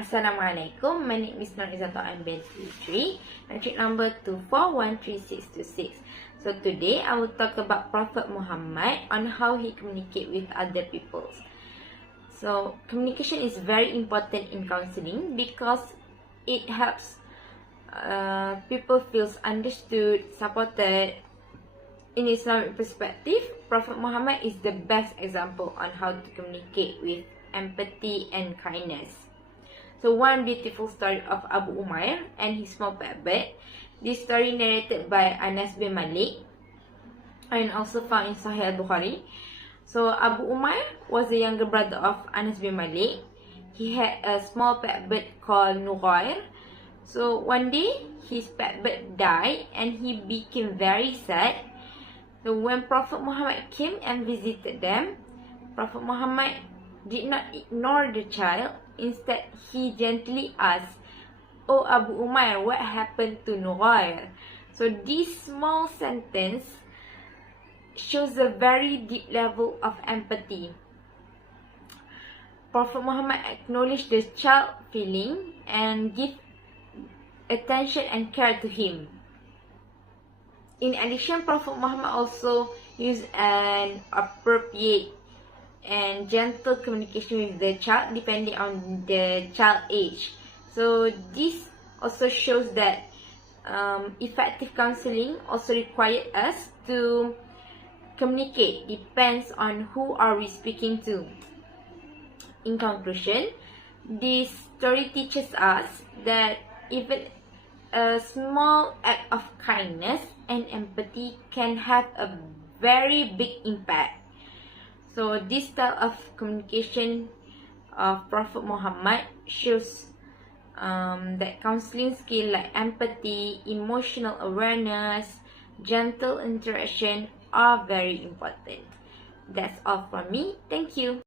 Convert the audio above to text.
Assalamualaikum. My name is Nur Izzatto. I'm band 3. Matric number 2413626. So today I will talk about Prophet Muhammad on how he communicate with other people. So communication is very important in counseling because it helps people feels understood, supported. In Islamic perspective, Prophet Muhammad is the best example on how to communicate with empathy and kindness. So one beautiful story of Abu Umair and his small pet bird. This story narrated by Anas bin Malik and also found in Sahih al-Bukhari. So Abu Umair was the younger brother of Anas bin Malik. He had a small pet bird called Nughair. So one day his pet bird died and he became very sad. So when Prophet Muhammad came and visited them, Prophet Muhammad did not ignore the child. Instead, he gently asked, "Oh Abu Umair, what happened to Nughair?" So this small sentence shows a very deep level of empathy. Prophet Muhammad acknowledged the child's feeling and give attention and care to him. In addition, Prophet Muhammad also used an appropriate and gentle communication with the child depending on the child age. So this also shows that effective counseling also requires us to communicate, depends on who are we speaking to. In conclusion, this story teaches us that even a small act of kindness and empathy can have a very big impact. So this style of communication of Prophet Muhammad shows that counseling skill like empathy, emotional awareness, gentle interaction are very important. That's all from me. Thank you.